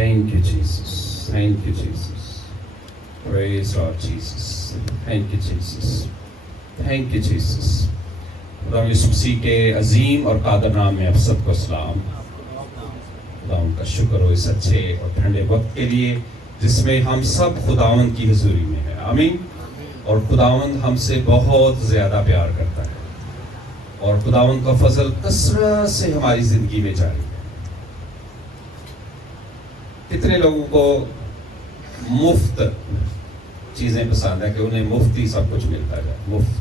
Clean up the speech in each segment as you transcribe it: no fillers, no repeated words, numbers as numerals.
Thank you, Jesus. Thank you, Jesus. Praise Lord Jesus. Thank you, Jesus. Thank you, Jesus. खुदा यीशु मसीह के अजीम और कादर नाम में आप सबको सलाम। खुदावंद का शुक्र हो इस अच्छे और ठंडे वक्त के लिए जिसमें हम सब खुदावंद की हुजूरी में हैं। आमीन। और खुदावंद हमसे बहुत ज़्यादा प्यार करता है और खुदावंद का फजल कसरत से हमारी ज़िंदगी में जारी है। कितने लोगों को मुफ्त चीज़ें पसंद है कि उन्हें मुफ्त ही सब कुछ मिलता जाए, मुफ्त,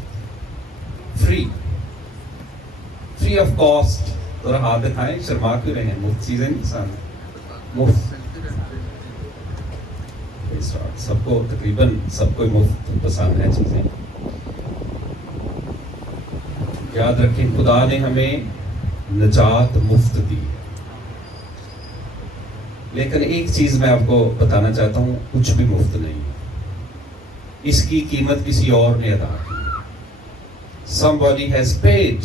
फ्री ऑफ कॉस्ट। तो हाथ दिखाएं, शर्मा क्यों रहे हैं? मुफ्त चीज़ें नहीं पसंद है, मुफ्त। सबको तकरीबन सबको मुफ्त पसंद है चीज़ें। याद रखें, खुदा ने हमें निजात मुफ्त दी है, लेकिन एक चीज़ मैं आपको बताना चाहता हूँ, कुछ भी मुफ्त नहीं है। इसकी कीमत किसी और ने अदा की। Somebody has paid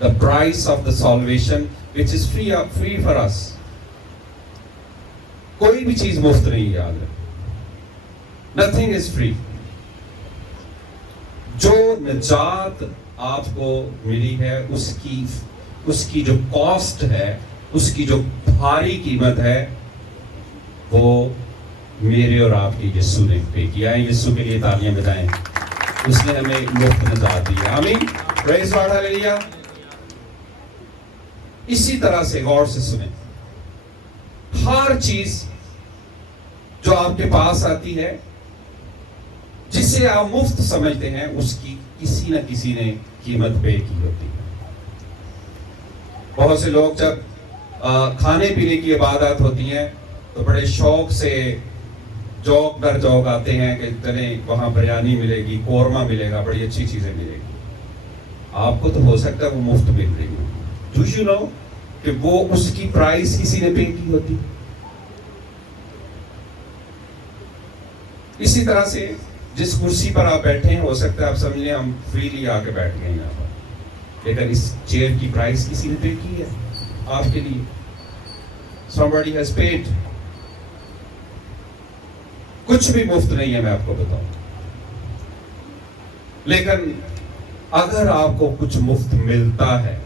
the price of the salvation which is free for us. कोई भी चीज़ मुफ्त नहीं, याद रखें। Nothing is free. जो निजात आपको मिली है उसकी जो कॉस्ट है, उसकी जो भारी कीमत है, वो मेरे और आपके यीशु ने पे किया है। यीशु के लिए तालियां बजाएं। उसने हमें मुफ्त निजात दी है। आमीन। Praise God, hallelujah. इसी तरह से गौर से सुने, हर चीज जो आपके पास आती है, जिसे आप मुफ्त समझते हैं, उसकी किसी न किसी ने कीमत पे की होती है। बहुत से लोग जब खाने पीने की इबादत होती है तो बड़े शौक से जौक दर जौक आते हैं कि चले वहाँ बिरयानी मिलेगी, कोरमा मिलेगा, बड़ी अच्छी चीज़ें मिलेगी। आपको तो हो सकता है वो मुफ्त मिल रही हो। डू यू नो कि वो उसकी प्राइस किसी ने पे की होती। इसी तरह से जिस कुर्सी पर आप बैठे हैं, हो सकता है आप समझ लें हम फ्रीली आके बैठ गए यहाँ पर, लेकिन इस चेयर की प्राइस किसी ने पे की है आपके लिए। Somebody has paid. कुछ भी मुफ्त नहीं है, मैं आपको बताऊं। लेकिन अगर आपको कुछ मुफ्त मिलता है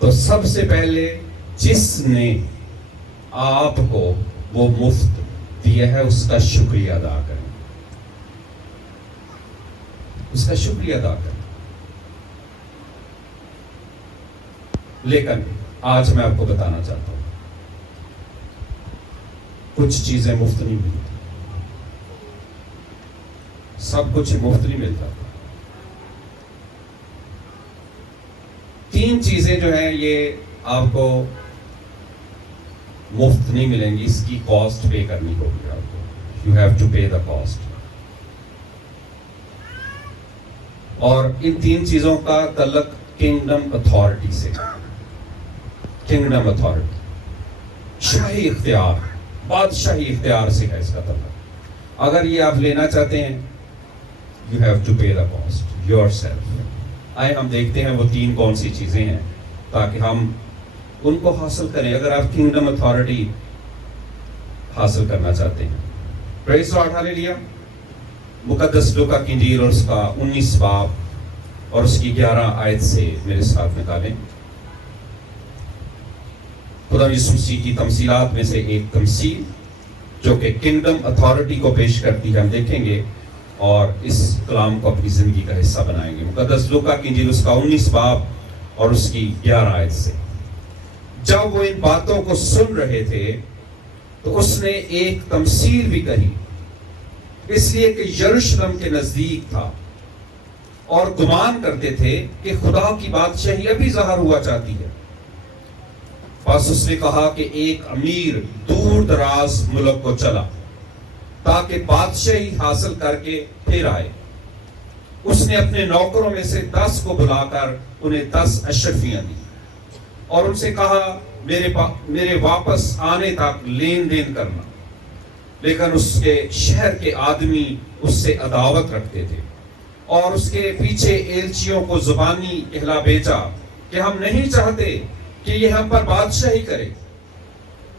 तो सबसे पहले जिसने आपको वो मुफ्त दिया है उसका शुक्रिया अदा करें, उसका शुक्रिया अदा करें। लेकिन आज मैं आपको बताना चाहता हूं, कुछ चीजें मुफ्त नहीं मिलती, सब कुछ मुफ्त नहीं मिलता। 3 चीजें जो है ये आपको मुफ्त नहीं मिलेंगी, इसकी कॉस्ट पे करनी होगी आपको। यू हैव टू पे द कॉस्ट। और इन 3 चीजों का तल्लुक किंगडम अथॉरिटी से। किंगडम अथॉरिटी, शाही इख्तियार, बादशाही इख्तियार से है इसका तल्लुक। अगर ये आप लेना चाहते हैं, यू हैव टू पे द कॉस्ट योरसेल्फ। आए हम देखते हैं वो 3 कौन सी चीजें हैं ताकि हम उनको हासिल करें। अगर आप किंगडम अथॉरिटी हासिल करना चाहते हैं, प्रेज़ गॉड, हालेलुया। मुकद्दस लूका की इंजील और उसका 19 बाब और उसकी 11 आयत से मेरे साथ निकालें। खुदा यीशु मसीह की तमसीलात में से एक तमसील जो कि किंगडम अथॉरिटी को पेश करती है, हम देखेंगे और इस कलाम को अपनी जिंदगी का हिस्सा बनाएंगे। मुकद्दस लूका की इंजील उसका 19 बाब और उसकी 11 आयत से। जब वो इन बातों को सुन रहे थे तो उसने एक तमसील भी कही, इसलिए कि यरूशलेम के नजदीक था और गुमान करते थे कि खुदा की बादशाही अभी ज़ाहिर हुआ चाहती है। बस उसने कहा कि एक अमीर दूर दराज मुल्क को चला ताकि बादशाही हासिल करके फिर आए। उसने अपने नौकरों में से 10 को बुलाकर उन्हें 10 अशरफियां दी और उनसे कहा, मेरे वापस आने तक लेन देन करना। लेकिन उसके शहर के आदमी उससे अदावत रखते थे और उसके पीछे एलचियों को जुबानी कहला भेजा कि हम नहीं चाहते कि ये हम पर बादशाही करे।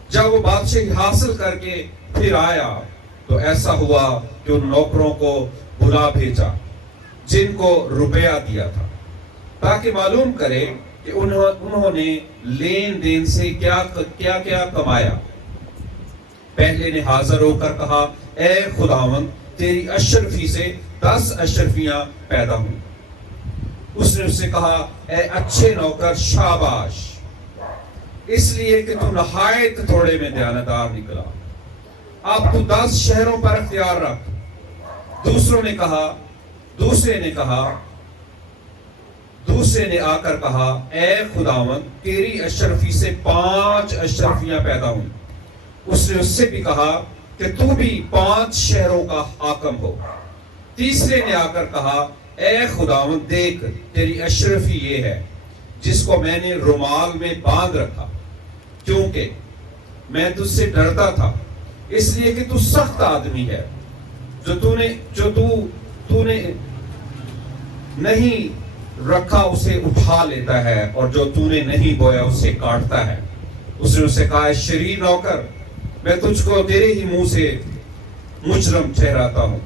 جب وہ بادشاہی حاصل کر کے پھر آیا تو ایسا ہوا کہ ان نوکروں کو بلا بھیجا جن کو روپیہ دیا تھا، تاکہ معلوم کرے کہ انہوں نے لین دین سے کیا کیا کمایا۔ پہلے نے حاضر ہو کر کہا، اے خداوند، تیری اشرفی سے 10 اشرفیاں پیدا ہوئی۔ اس نے اس سے کہا، اے اچھے نوکر، شاباش، اس لیے کہ تو نہایت تھوڑے میں دیانتدار نکلا، اب تو 10 شہروں پر اختیار رکھ۔ دوسرے نے آ کر کہا، اے خداوند، تیری اشرفی سے 5 اشرفیاں پیدا ہوئی۔ اس نے اس سے بھی کہا کہ تو بھی 5 شہروں کا حاکم ہو۔ تیسرے نے آ کر کہا، اے خداوند، دیکھ، تیری اشرفی یہ ہے جس کو میں نے رومال میں باندھ رکھا، کیونکہ میں تجھ سے ڈرتا تھا، اس لیے کہ تو سخت آدمی ہے، جو تو نے نہیں رکھا اسے اٹھا لیتا ہے، اور جو تو نے نہیں بویا اسے کاٹتا ہے۔ اس نے اسے کہا، شریر نوکر، میں تجھ کو تیرے ہی منہ سے مجرم ٹھہراتا ہوں۔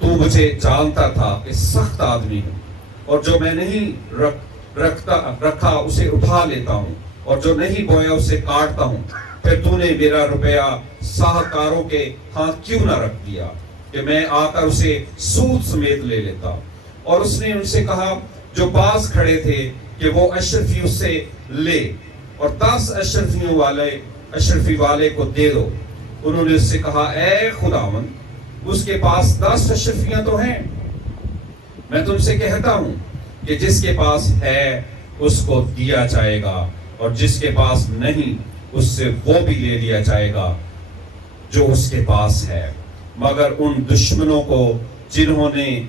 تو مجھے جانتا تھا کہ سخت آدمی ہوں، اور جو میں نہیں رکھا اسے اٹھا لیتا ہوں، اور جو نہیں بویا اسے کاٹتا ہوں۔ پھر تو نے میرا روپیہ ساہوکاروں کے ہاتھ کیوں نہ رکھ دیا کہ میں آ کر اسے سود سمیت لے لیتا۔ اور اس نے ان سے کہا جو پاس کھڑے تھے کہ وہ اشرفی اس سے لے، اور 10 اشرفی والے کو دے دو۔ انہوں نے اس سے کہا، اے خداوند، اس کے پاس 10 اشرفیاں تو ہیں۔ میں تم سے کہتا ہوں کہ جس کے پاس ہے اس کو دیا جائے گا، اور جس کے پاس نہیں اس سے وہ بھی لے لیا جائے گا جو اس کے پاس ہے۔ مگر ان دشمنوں کو جنہوں نے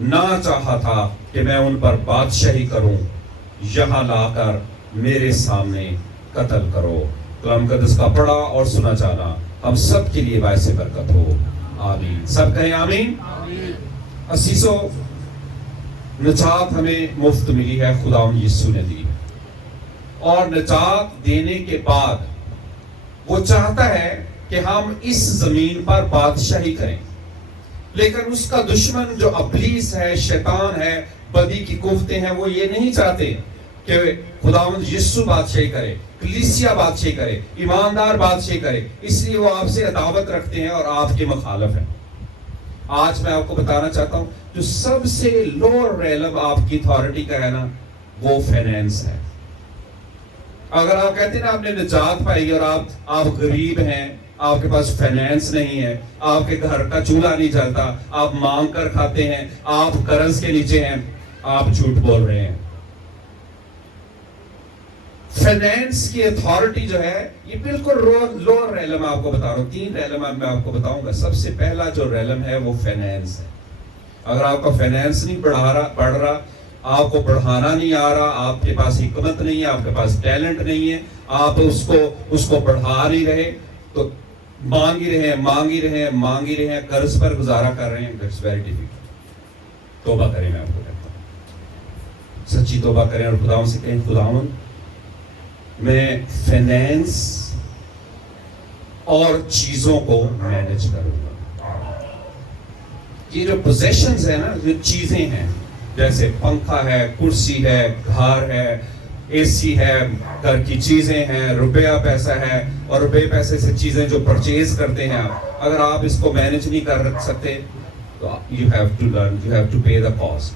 نہ چاہا تھا کہ میں ان پر بادشاہی کروں، یہاں لا کر میرے سامنے قتل کرو۔ کلام مقدس کا پڑھا اور سنا جانا ہم سب کے لیے باعث برکت ہو، آمین۔ سب کہیں آمین۔ عزیزو، نجات ہمیں مفت ملی ہے، خداوند یسوع نے دی، اور نجات دینے کے بعد وہ چاہتا ہے کہ ہم اس زمین پر بادشاہی کریں، لیکن اس کا دشمن جو ابلیس ہے، شیطان ہے، بدی کی قوتیں ہیں، وہ یہ نہیں چاہتے کہ خداوند یسوع بادشاہی کرے، کلیسیا بادشاہی کرے، ایماندار بادشاہی کرے، اس لیے وہ آپ سے عداوت رکھتے ہیں اور آپ کے مخالف ہیں۔ آج میں آپ کو بتانا چاہتا ہوں، جو سب سے لوور ریلم آپ کی اتھارٹی کا ہے نا، وہ فائنینس ہے۔ اگر آپ کہتے ہیں نا آپ نے نجات پائی اور آپ غریب ہیں، آپ کے پاس فائنینس نہیں ہے، آپ کے گھر کا چولہا نہیں جلتا، آپ مانگ کر کھاتے ہیں، آپ قرض کے نیچے ہیں، آپ جھوٹ بول رہے ہیں۔ فائنینس کی اتھارٹی جو ہے یہ بالکل لوور ریلم آپ کو بتا رہا ہوں۔ 3 ریلم میں آپ کو بتاؤں گا۔ سب سے پہلا جو ریلم ہے وہ فائنینس ہے۔ اگر آپ کا فائنینس نہیں پڑھ رہا، آپ کو پڑھانا نہیں آ رہا، آپ کے پاس حکمت نہیں ہے، آپ کے پاس ٹیلنٹ نہیں ہے، آپ اس کو پڑھا نہیں رہے، تو مانگ ہی رہے ہیں، قرض پر گزارا کر رہے ہیں، that's very difficult۔ توبہ کریں، میں آپ کو کہتا ہوں، سچی توبہ کریں اور خداوند سے کہیں، خداوند میں فائنینس اور چیزوں کو مینج کروں گا۔ یہ جو پوزیشنز ہیں نا، جو چیزیں ہیں، جیسے پنکھا ہے، کرسی ہے، گھر ہے، اے سی ہے، گھر کی چیزیں ہیں، روپیہ پیسہ ہے، اور روپے پیسے سے چیزیں جو پرچیز کرتے ہیں آپ، اگر آپ اس کو مینج نہیں کر سکتے تو you have to learn, you have to pay the cost۔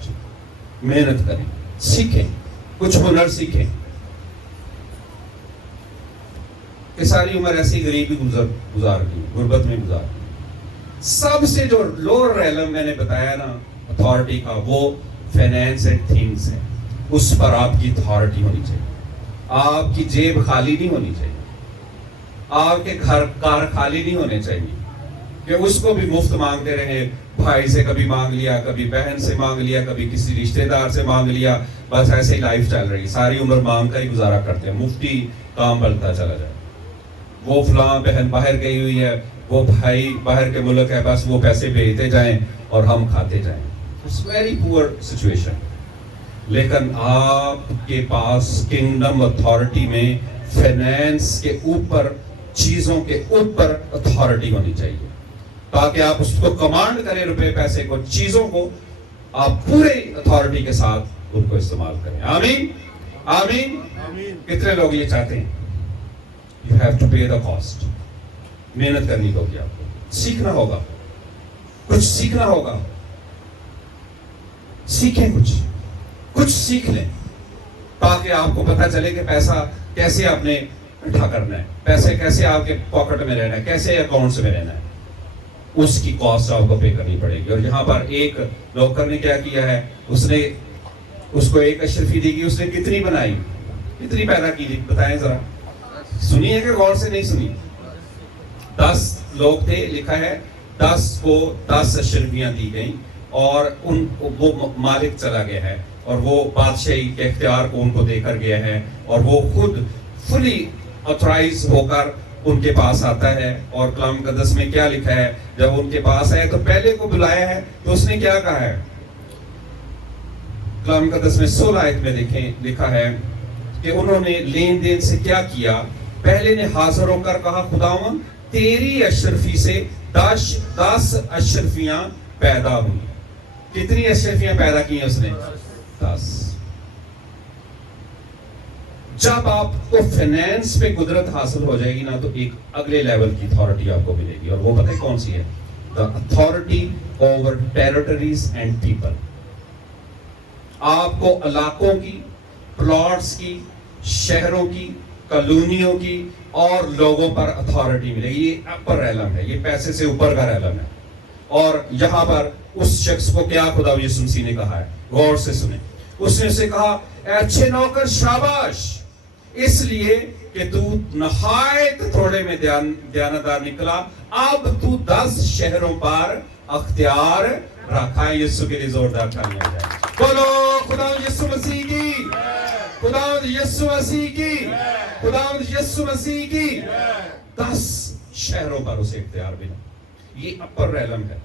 محنت کریں، سیکھیں، کچھ ہنر سیکھیں۔ کہ ساری عمر ایسی غریبی گزار دی، غربت میں گزار دی۔ سب سے جو لوور ریلم میں نے بتایا نا اتھارٹی کا، وہ فائنینس اینڈ تھنگس ہے۔ اس پر آپ کی اتھارٹی ہونی چاہیے، آپ کی جیب خالی نہیں ہونی چاہیے، آپ کے گھر کار خالی نہیں ہونے چاہیے کہ اس کو بھی مفت مانگتے رہے، بھائی سے کبھی مانگ لیا، کبھی بہن سے مانگ لیا، کبھی کسی رشتہ دار سے مانگ لیا، بس ایسے ہی لائف چل رہی، ساری عمر مانگ کر ہی گزارا کرتے ہیں، مفتی کام بلتا چلا جائے۔ وہ فلاں بہن باہر گئی ہوئی ہے، وہ بھائی باہر کے ملک ہے، بس وہ پیسے بھیجتے جائیں اور ہم کھاتے جائیں۔ It's very poor situation۔ لیکن آپ کے پاس کنگڈم اتھارٹی میں फाइनेंस के ऊपर, चीजों के ऊपर अथॉरिटी होनी चाहिए, ताकि आप उसको कमांड करें, रुपए पैसे को, चीजों को आप पूरे अथॉरिटी के साथ उनको इस्तेमाल करें। आमीन आमीन। कितने लोग ये चाहते हैं? यू हैव टू पे द कॉस्ट। मेहनत करनी होगी, आपको सीखना होगा, कुछ सीखना होगा। सीखें, कुछ सीख लें, ताकि आपको पता चले कि पैसा कैसे आपने इकट्ठा करना है, पैसे कैसे आपके पॉकेट में रहना है, कैसे अकाउंट्स में रहना है, उसकी कॉस्ट आपको पे करनी पड़ेगी। और यहाँ पर एक नौकर ने क्या किया है, उसने उसको एक अशरफी दी, उसने कितनी बनाई, कितनी पैदा की, बताएं जरा। सुनी है कि गौर से नहीं सुनी? 10 लोग थे, लिखा है 10 को 10 अशरफियां दी गई, और वो मालिक चला गया है, और वो बादशाही के इख्तियार को उनको देकर गया है, और वो खुद फुली ऑथराइज होकर उनके पास आता है। और कलाम मुकद्दस में क्या लिखा है, जब उनके पास आए तो पहले को बुलाया है, तो उसने क्या कहा है? कलाम मुकद्दस में 16 आयत में देखें, लिखा है कि उन्होंने लेन देन से क्या किया। पहले ने हाजिर होकर कहा, खुदावन तेरी अशरफी से 10 अशरफियां पैदा हुई। कितनी अशरफियां पैदा की हैं उसने? 10। जब आपको फाइनेंस पे कुदरत हासिल हो जाएगी ना, तो एक अगले लेवल की अथॉरिटी आपको मिलेगी, और वो पता है कौन सी है? The authority over territories and people. आपको इलाकों की, प्लॉट्स की, शहरों की, कॉलोनियों की और लोगों पर अथॉरिटी मिलेगी। ये अपर एलम है, ये पैसे से ऊपर का एलम है। और यहाँ पर उस शख्स को क्या खुदा यीशु मसीह ने कहा है, गौर से सुने। उसने उसे कहा, अच्छे नौकर शाबाश, इसलिए कि तू नहायत थोड़े में दयानतदार निकला, अब तू 10 शहरों पर अख्तियार रखा है। यीशु के लिए जोरदार तालियां हो जाए। बोलो खुदा यीशु मसीह की, खुदा यीशु मसीह की, खुदा यीशु मसीह की। 10 शहरों पर उसे इख्तियार मिला। ये अपर रेलम है।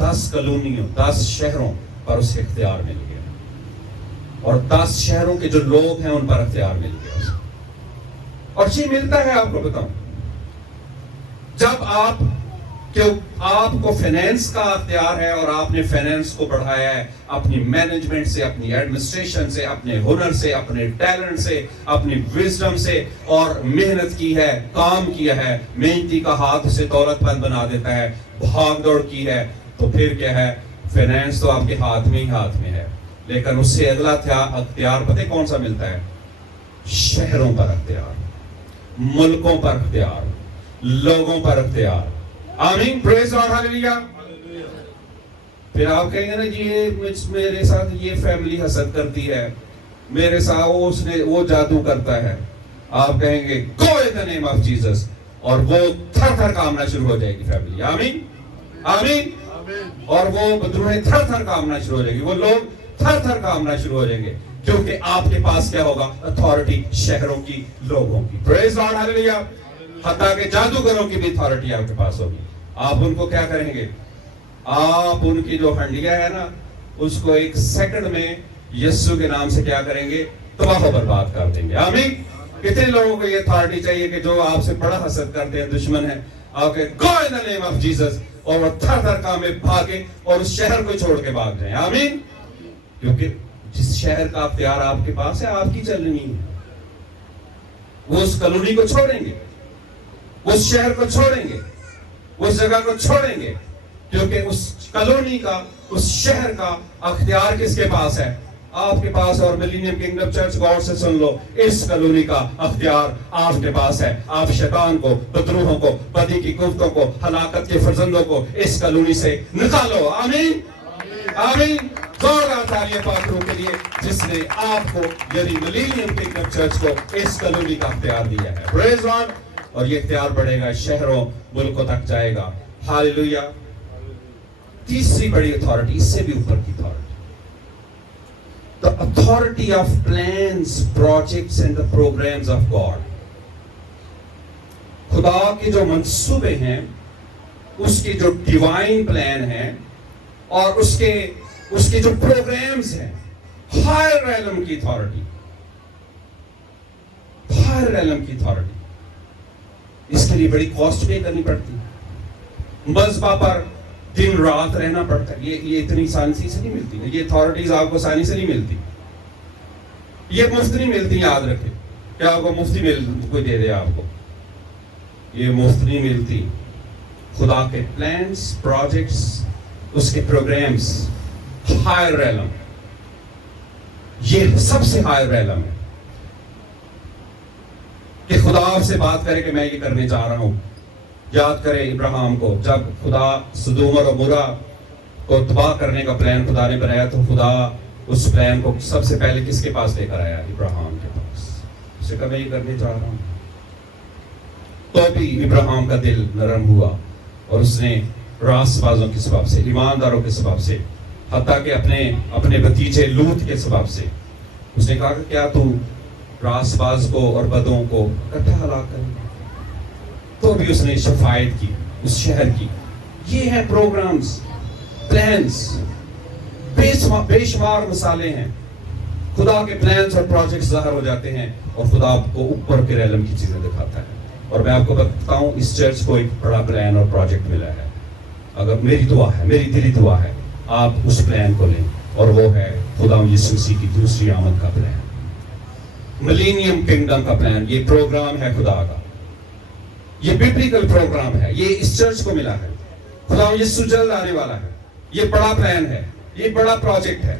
10 कॉलोनियों, 10 शहरों पर उसे इख्तियार मिल गया, और 10 शहरों के जो लोग हैं उन पर इख्तियार मिल गया उसे। और ये मिलता है, आपको बताऊं, जब आपको फाइनेंस का इख्तियार है, और आपने फाइनेंस को बढ़ाया है अपनी मैनेजमेंट से, अपनी एडमिनिस्ट्रेशन से, अपने हुनर से, अपने टैलेंट से, अपनी विजडम से, और मेहनत की है, काम किया है। मेहनती का हाथ उसे दौलतमंद बना देता है। भाग दौड़ की है, तो फिर क्या है, फाइनेंस तो आपके हाथ में ही हाथ में है, लेकिन उससे अगला अख्तियार पता है कौन सा मिलता है? शहरों पर अख्तियार, मुल्कों पर अख्तियार, लोगों पर अख्तियार। आमीन, प्रेज और हालेलुया। फिर आप कहेंगे ना जी, ये मेरे साथ ये फैमिली हसद करती है, मेरे साथ वो जादू करता है। आप कहेंगे go in the name of Jesus, और वो थर थर कामना शुरू हो जाएगी फैमिली। आमीन आमीन। और वो बदरूहें थर थर कामना शुरू हो जाएगी, वो लोग थर थर कामना शुरू हो जाएंगे, क्योंकि आपके पास क्या होगा? अथॉरिटी शहरों की, लोगों की। Praise Lord hallelujah. हत्ता के जादूगरों की भी अथॉरिटी आपके पास होगी। आप उनको क्या करेंगे? आप उनकी जो हंडिया है ना, उसको 1 सेकंड में यीशु के नाम से क्या करेंगे? तबाह बर्बाद कर देंगे। आमीन। कितने लोगों को ये अथॉरिटी चाहिए कि जो आपसे बड़ा हसद करते हैं, दुश्मन है, आपके go in the name of Jesus, और वो थर थर काम में भागे और उस शहर को छोड़ के भाग जाए। आमीन। क्योंकि जिस शहर का अख्तियार आपके पास है, आपकी चलनी है। वो उस कॉलोनी को छोड़ेंगे, उस शहर को छोड़ेंगे, उस जगह को छोड़ेंगे, क्योंकि उस कॉलोनी का, उस शहर का अख्तियार किसके पास है? आपके पास। और मिलेनियम किंगडम चर्च, गौर से सुन लो, इस कॉलोनी का अख्तियार आपके पास है। आप शैतान को, बदरूहों को, बदी की कुफ्तों को, हलाकत के फर्जंदों को इस कॉलोनी से निकालो। आमीन आमीन। जोरदार तालियां पात्रों के लिए जिसने आपको, यानी मिलेनियम किंगडम चर्च को, इस कॉलोनी का अख्तियार दिया है। Praise Lord. और ये इख्तियार बढ़ेगा, शहरों, मुल्कों तक जाएगा। हालेलुया। तीसरी बड़ी अथॉरिटी, इससे भी ऊपर की authority, the authority of plans, projects and the programs of God. खुदा के जो मंसूबे हैं, उसके जो डिवाइन प्लान हैं, और उसके जो प्रोग्राम्स हैं, हायर रेलम की अथॉरिटी। हायर रेलम की अथॉरिटी। इसके लिए बड़ी कॉस्ट पे करनी पड़ती है, मज़बा पर दिन रात रहना पड़ता है। ये इतनी आसानी से नहीं मिलती, ये अथॉरिटीज आपको आसानी से नहीं मिलती, ये मुफ्त नहीं मिलती। याद रखें, क्या आपको मुफ्ती कोई दे दे आपको, ये मुफ्त नहीं मिलती। खुदा के प्लान्स, प्रोजेक्ट्स, उसके प्रोग्राम्स, हायर रेलम, ये सबसे हायर रेलम है कि खुदा आपसे बात करे कि मैं ये करने जा रहा हूं। याद करें इब्राहिम को, जब खुदा सदोम और अमोरा को तबाह करने का प्लान खुदा ने बनाया, तो खुदा उस प्लान को सबसे पहले किसके पास लेकर आया? इब्राहिम के पास। उसे कहा मैं ये करने जा रहा हूं। तो भी इब्राहिम का दिल नरम हुआ और उसने रासबाजों के सबब से, ईमानदारों के सबब से, हत्ता कि अपने भतीजे लूत के सबब से, उसने कहा कि क्या तू रासबाज को और बदों को इकट्ठा हलाक करेगा? तो भी उसने शफायत की उस शहर की। ये है प्रोग्राम्स, प्लान्स, बेशुमार मिसालें हैं। खुदा के प्लान्स और प्रोजेक्ट्स ज़ाहिर हो जाते हैं और खुदा आपको ऊपर के रेलम की चीज़ें दिखाता है। और मैं आपको बताऊं, इस चर्च को एक बड़ा प्लान और प्रोजेक्ट मिला है। अगर मेरी दुआ है, मेरी दिली दुआ है, आप उस प्लान को लें, और वो है खुदा यीशु मसीह की दूसरी आमद का प्लान, मिलेनियम किंगडम का प्लान। ये प्रोग्राम है खुदा का, ये बिब्लिकल प्रोग्राम है, ये इस चर्च को मिला है। खुदा यीशु जल्द आने वाला है, ये बड़ा प्लान है, ये बड़ा प्रोजेक्ट है,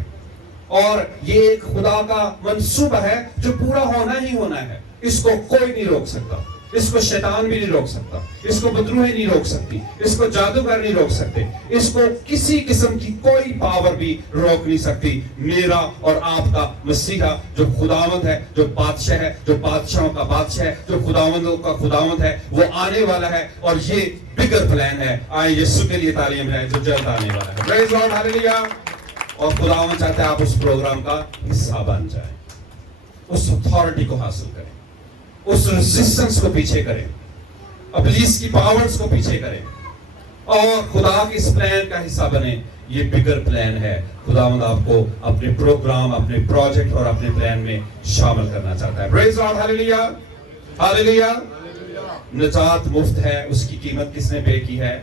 और ये एक खुदा का मंसूबा है जो पूरा होना ही होना है। इसको कोई नहीं रोक सकता, इसको शैतान भी नहीं रोक सकता, इसको बदरूहें नहीं रोक सकती, इसको जादूगर नहीं रोक सकते, इसको किसी किस्म की कोई पावर भी रोक नहीं सकती। मेरा और आपका मसीहा जो खुदावंद है, जो बादशाह है, जो बादशाहों का बादशाह है, जो खुदावंदों का खुदावंद है, वो आने वाला है। और ये बिगर प्लान है। आए यीशु के लिए तालीम है जो जल्द आने वाला है। Praise God, hallelujah. और खुदावंद चाहते हैं आप उस प्रोग्राम का हिस्सा बन जाएं, उस अथॉरिटी को हासिल करें, उस रेजिस्टेंस को पीछे करें, इब्लीस की पावर्स को पीछे करें, और खुदा के इस प्लान का हिस्सा बने। ये बिगर प्लान है। खुदावंद आपको अपने प्रोग्राम, अपने प्रोजेक्ट और अपने प्लान में शामिल करना चाहता है। Praise God, hallelujah, hallelujah. निजात मुफ्त है, उसकी कीमत किसने पे की है?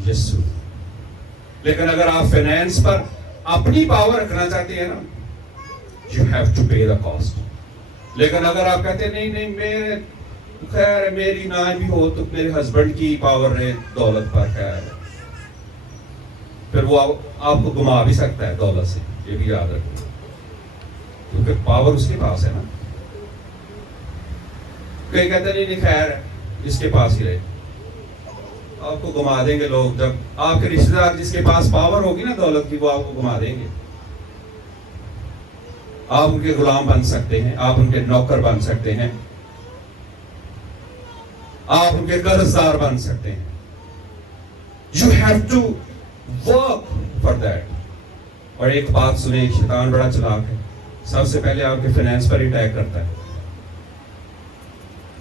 यीशु। लेकिन अगर आप फाइनेंस पर अपनी पावर रखना चाहते हैं ना, यू हैव टू पे द कॉस्ट। लेकिन अगर आप कहते हैं नहीं नहीं, मेरे खैर मेरी ना भी हो तो मेरे हस्बैंड की पावर है दौलत पर, खैर, फिर वो आपको घुमा भी सकता है दौलत से, ये भी याद रखो, क्योंकि पावर उसके पास है ना। कई कहते नहीं खैर इसके पास ही रहे, आपको घुमा देंगे लोग। जब आपके रिश्तेदार जिसके पास पावर होगी ना दौलत की, वो आपको घुमा देंगे। आप उनके गुलाम बन सकते हैं, आप उनके नौकर बन सकते हैं, आप उनके कर्जदार बन सकते हैं। You have to work for that. और एक बात सुने, शैतान बड़ा चालाक है, सबसे पहले आपके फाइनेंस पर अटैक करता है,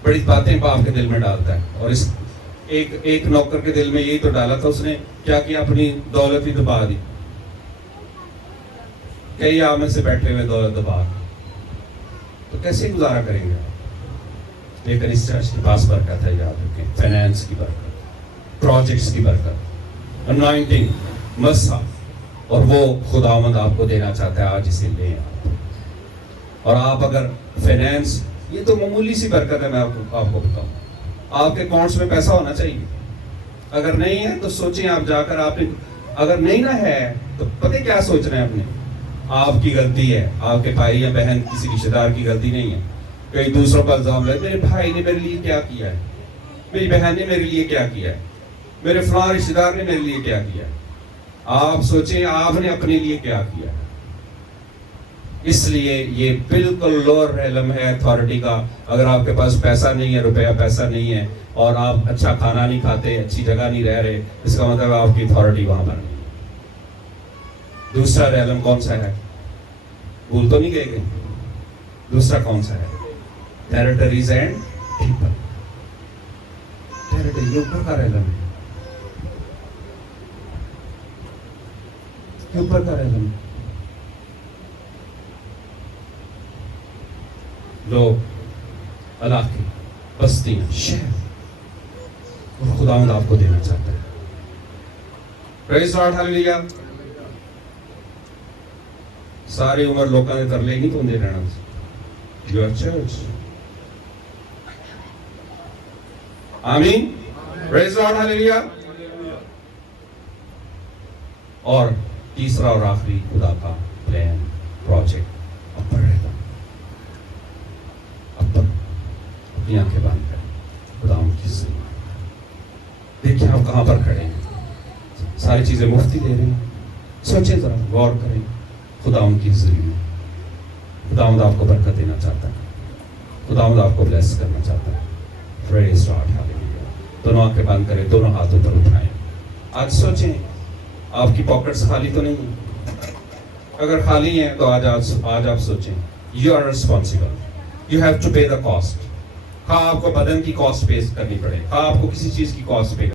बड़ी बातें आपके दिल में डालता है। और इस एक नौकर के दिल में यही तो डाला था, उसने क्या किया, अपनी दौलत ही दबा दी। कई आप में से बैठे हुए दौलत दबा, तो कैसे गुजारा करेंगे आप? लेकिन इस चर्च के पास बरकत है, याद रखें, फाइनेंस की बरकत, प्रोजेक्ट्स की बरकत, अनॉइंटिंग, मसा, और वो खुदावंद आपको देना चाहता है। आज इसे लें आप। और आप अगर फाइनेंस, ये तो मामूली सी बरकत है, मैं आपको बताऊं, आपके अकाउंट्स में पैसा होना चाहिए। अगर नहीं है तो सोचें आप जाकर, आपने अगर नहीं ना है तो पता क्या सोच रहे हैं अपने, आपकी गलती है, आपके भाई या बहन किसी रिश्तेदार की गलती नहीं है। कई दूसरों पर इल्जाम लगे, मेरे भाई ने मेरे लिए क्या किया है, मेरी बहन ने मेरे लिए क्या किया है, मेरे फलां रिश्तेदार ने मेरे लिए क्या किया है। आप सोचें आपने अपने लिए क्या किया है। इसलिए ये बिल्कुल लोअर रेलम है अथॉरिटी का। अगर आपके पास पैसा नहीं है, रुपया पैसा नहीं है, और आप अच्छा खाना नहीं खाते, अच्छी जगह नहीं रह रहे, इसका मतलब आपकी अथॉरिटी वहां पर नहीं। दूसरा रेलम कौन सा है? भूल तो नहीं गए? दूसरा कौन सा है? Territories and people. टेरिटरी ऊपर का रेलम है, ऊपर का रेलम है। लोग علاقے، بستیاں، شہر، اور خداوند آپ کو دینا چاہتا ہے. پریز لاڈ، ہالیلویا. ساری عمر لوگوں نے ترلے نہیں تو دے رہنا. Your church. آمین. پریز لاڈ، ہالیلویا. اور تیسرا اور آخری خدا کا پلان، پروجیکٹ اب بڑھے گا. اب اپنی آنکھیں بند کریں، خدا کی زندگی دیکھیں آپ کہاں پر کھڑے ہیں. ساری چیزیں مفتی دے رہے ہیں. سوچیں ذرا، غور کریں. خدا ان کی زندگی میں خداوند آپ کو برکت دینا چاہتا ہے. خداوند آپ کو بلیس کرنا چاہتا ہے. پریز گاڈ، ہاللیلویا. دونوں آنکھیں بند کریں، دونوں ہاتھوں پر اٹھائیں. آج سوچیں آپ کی پاکٹس خالی تو نہیں ہیں. اگر خالی ہیں تو آج آپ سوچیں you are responsible, you have to pay the cost. آپ کو بدن کی کاسٹ پے کرنی پڑے، آپ کو کسی چیز کی کاسٹ پے